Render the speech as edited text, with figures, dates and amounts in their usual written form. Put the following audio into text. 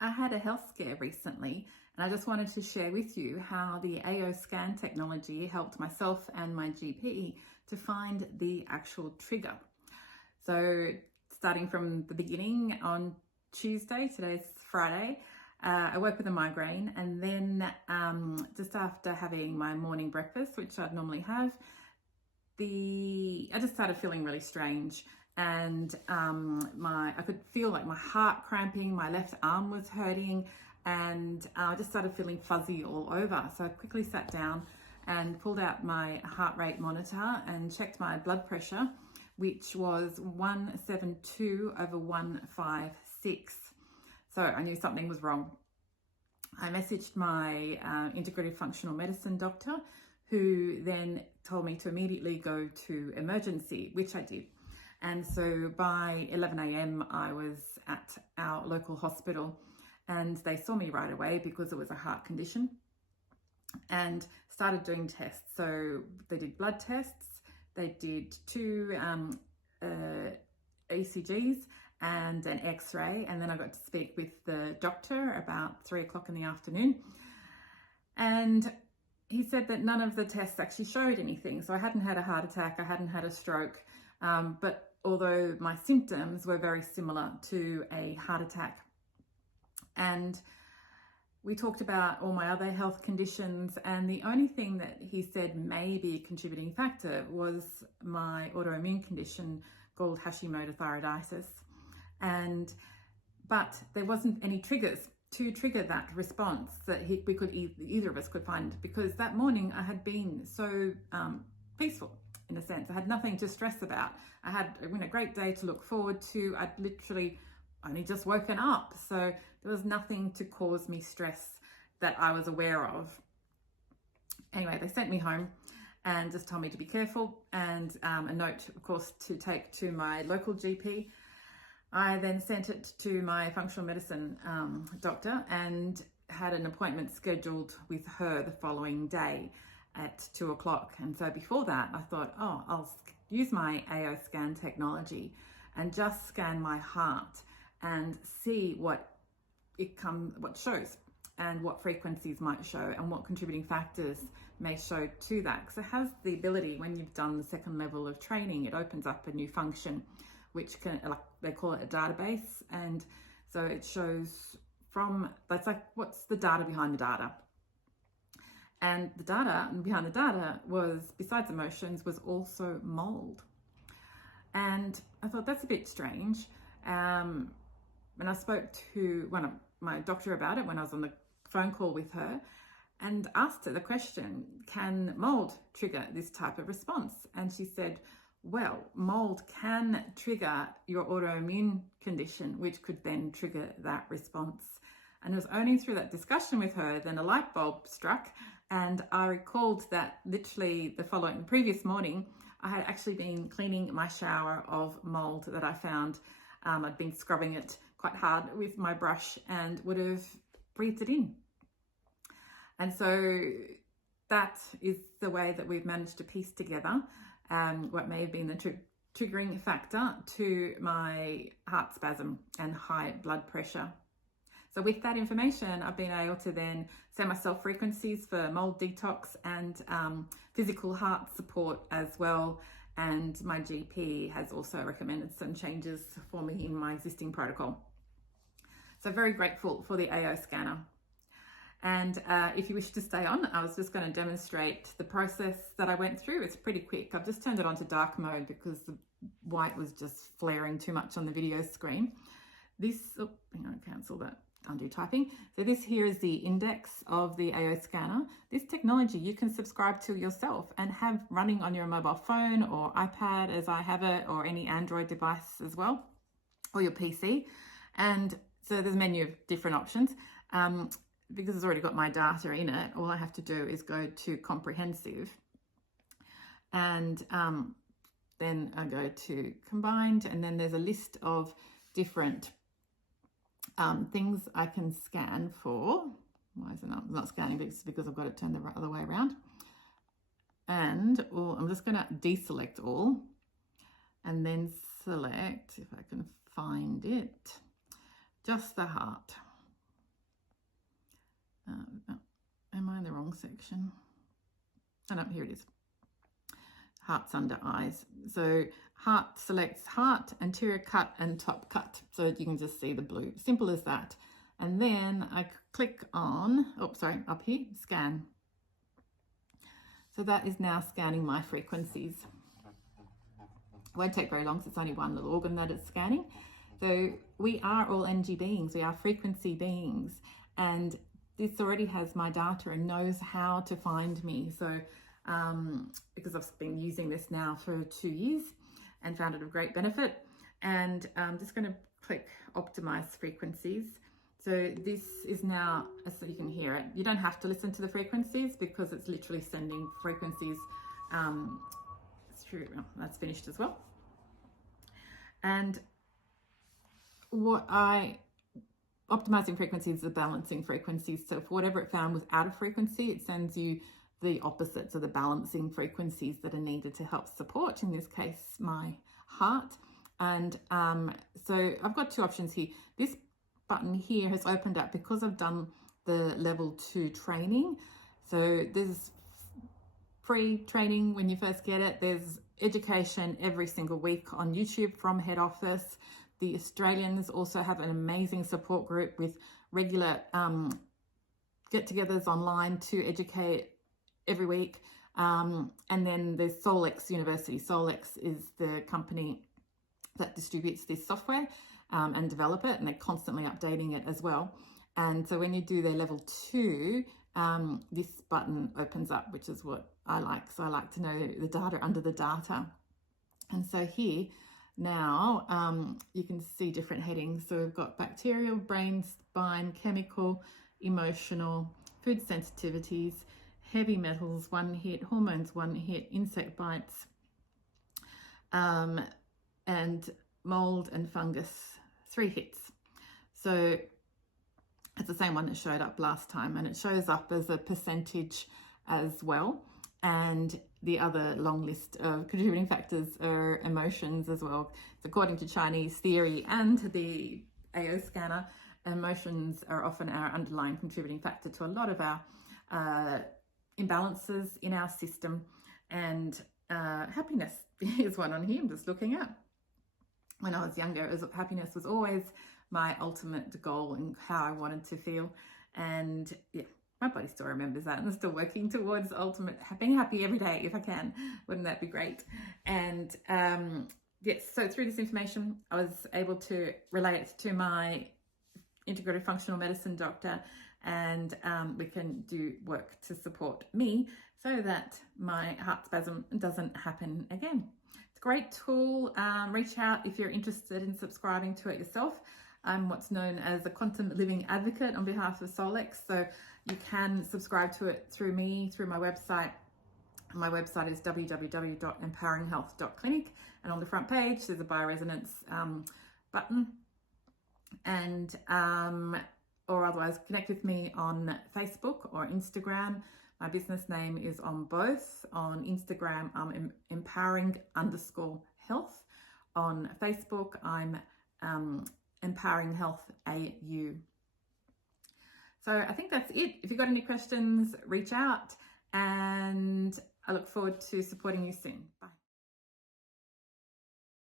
I had a health scare recently, and I just wanted to share with you how the AOScan technology helped myself and my GP to find the actual trigger. So, starting from the beginning on Tuesday, today's Friday, I woke with a migraine, and then just after having my morning breakfast, which I'd normally have, I just started feeling really strange, and I could feel like my heart cramping, my left arm was hurting, and I just started feeling fuzzy all over. So I quickly sat down and pulled out my heart rate monitor and checked my blood pressure, which was 172 over 156. So I knew something was wrong. I messaged my integrative functional medicine doctor, who then told me to immediately go to emergency, which I did. And so by 11 a.m. I was at our local hospital, and they saw me right away because it was a heart condition, and started doing tests. So they did blood tests, they did two ECGs and an x-ray, and then I got to speak with the doctor about 3 o'clock in the afternoon. And he said that none of the tests actually showed anything. So I hadn't had a heart attack, I hadn't had a stroke, but although my symptoms were very similar to a heart attack. And we talked about all my other health conditions, and the only thing that he said may be a contributing factor was my autoimmune condition called Hashimoto thyroiditis. But there wasn't any triggers to trigger that response that either of us could find, because that morning I had been so peaceful, in a sense. I had nothing to stress about. I had a great day to look forward to. I'd literally only just woken up, so there was nothing to cause me stress that I was aware of. Anyway, they sent me home and just told me to be careful, and a note, of course, to take to my local GP. I then sent it to my functional medicine doctor and had an appointment scheduled with her the following day at 2 o'clock. And so before that, I thought, I'll use my AOScan technology and just scan my heart and see what shows, and what frequencies might show, and what contributing factors may show to that. Because it has the ability, when you've done the second level of training, it opens up a new function, which they call it a database. And so it shows that's like, what's the data behind the data? And the data behind the data was, besides emotions, was also mold. And I thought, that's a bit strange. And I spoke to my doctor about it when I was on the phone call with her, and asked her the question, can mold trigger this type of response? And she said, well, mold can trigger your autoimmune condition, which could then trigger that response. And it was only through that discussion with her then a light bulb struck, and I recalled that literally the previous morning, I had actually been cleaning my shower of mold that I found. I'd been scrubbing it quite hard with my brush and would have breathed it in. And so that is the way that we've managed to piece together what may have been the triggering factor to my heart spasm and high blood pressure. So with that information, I've been able to then set myself frequencies for mold detox and physical heart support as well. And my GP has also recommended some changes for me in my existing protocol. So very grateful for the AO scanner. And if you wish to stay on, I was just going to demonstrate the process that I went through. It's pretty quick. I've just turned it on to dark mode because the white was just flaring too much on the video screen. Cancel that, undo typing. So this here is the index of the AO scanner. This technology you can subscribe to yourself and have running on your mobile phone or iPad, as I have it, or any Android device as well, or your PC. And so there's a menu of different options. Because it's already got my data in it, all I have to do is go to comprehensive, and then I go to combined, and then there's a list of different things I can scan for. Why is it not scanning? It's because I've got it turned the other way around. And I'm just going to deselect all and then select, if I can find it, just the heart. am I in the wrong section? Oh no, here it is. Heart's under eyes. So heart selects heart, anterior cut and top cut. So you can just see the blue. Simple as that. And then I click on, up here, scan. So that is now scanning my frequencies. It won't take very long, because it's only one little organ that it's scanning. So we are all energy beings, we are frequency beings, and this already has my data and knows how to find me. So because I've been using this now for 2 years and found it of great benefit. And I'm just going to click optimize frequencies. So this is now, so you can hear it. You don't have to listen to the frequencies, because it's literally sending frequencies through. Oh, that's finished as well. And optimizing frequencies are balancing frequencies. So for whatever it found was out of frequency, it sends you the opposites, or the balancing frequencies that are needed to help support, in this case, my heart. And so I've got 2 options here. This button here has opened up because I've done the level 2 training. So there's free training when you first get it. There's education every single week on YouTube from head office. The Australians also have an amazing support group with regular get-togethers online to educate every week. And then there's Solex University. Solex is the company that distributes this software and develop it, and they're constantly updating it as well. And so when you do their level 2, this button opens up, which is what I like. So I like to know the data under the data. And so here now you can see different headings. So we've got bacterial, brain, spine, chemical, emotional, food sensitivities, heavy metals 1 hit, hormones 1 hit, insect bites, and mold and fungus 3 hits. So it's the same one that showed up last time, and it shows up as a percentage as well. And the other long list of contributing factors are emotions as well. So according to Chinese theory and the AOScan, emotions are often our underlying contributing factor to a lot of our imbalances in our system. And happiness is one on here I'm just looking at. When I was younger, happiness was always my ultimate goal and how I wanted to feel. And yeah, my body still remembers that, and I'm still working towards ultimate being happy every day if I can. Wouldn't that be great? And yes, so through this information, I was able to relay it to my integrated functional medicine doctor, and we can do work to support me so that my heart spasm doesn't happen again. It's a great tool. Reach out if you're interested in subscribing to it yourself. I'm what's known as a quantum living advocate on behalf of Solex, so you can subscribe to it through me, through my website. My website is www.empoweringhealth.clinic, and on the front page there's a bioresonance button, and or otherwise connect with me on Facebook or Instagram. My business name is on both. On Instagram, I'm empowering_health. On Facebook, I'm Empowering Health AU. So I think that's it. If you've got any questions, reach out, and I look forward to supporting you soon. Bye.